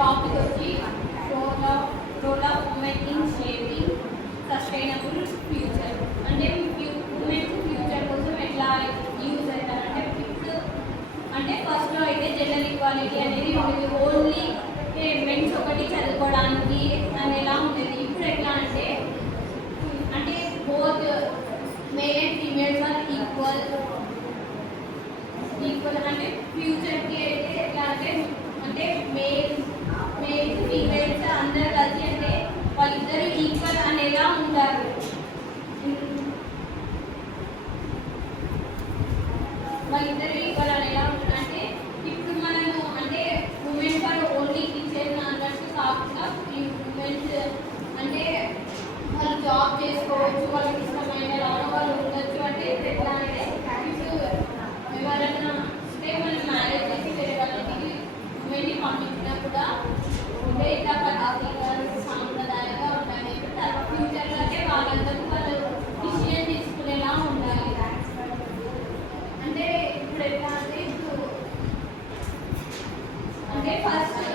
Topic వచ్చి role of women in shaping sustainable future. అంటే women future కోసం ఎట్లా యూజ్ అవుతారంటే ఇప్పుడు అంటే ఫస్ట్లో అయితే జెండర్ ఈక్వాలిటీ అనేది ఉండేది, ఓన్లీ మెన్స్ ఒకటి చదువుకోవడానికి అనేలా ఉండేది. ఇప్పుడు ఎట్లా అంటే అంటే both male and females are equal అంటే ఫ్యూచర్కి అయితే ఎట్లా అంటే అంటే మేల్స్ ఫీమేల్స్ అందరు కలిసి అంటే వాళ్ళిద్దరు ఈక్వల్ అనేలా ఉంటారు. వాళ్ళిద్దరు ఈక్వల్ అనేలా ఉంటారు. అంటే ఇప్పుడు మనము అంటే ఉమెన్ ఫర్ ఓన్లీ కిచెన్ అన్నట్టు కాకుండా ఉమెన్స్ అంటే వాళ్ళు జాబ్ చేసుకోవచ్చు, వాళ్ళకి ఇష్టమైన లాగా వాళ్ళు ఉండొచ్చు. అంటే ఎట్లా అంటే ఇప్పుడు ఎవరైనా అంటే మనం మ్యారేజ్ చేసి వేరే వాళ్ళకి ఉమెన్ని పంపించినా కూడా ఉండే ఇట్లా పద్ధతిగా సాంప్రదాయంగా ఉండాలి. తర్వాత ఫ్యూచర్లో అంటే వాళ్ళందరూ వాళ్ళు డిసిషన్ తీసుకునేలా ఉండాలి. అంటే ఇప్పుడు ఎట్లా అంటే ఇప్పుడు అంటే ఫస్ట్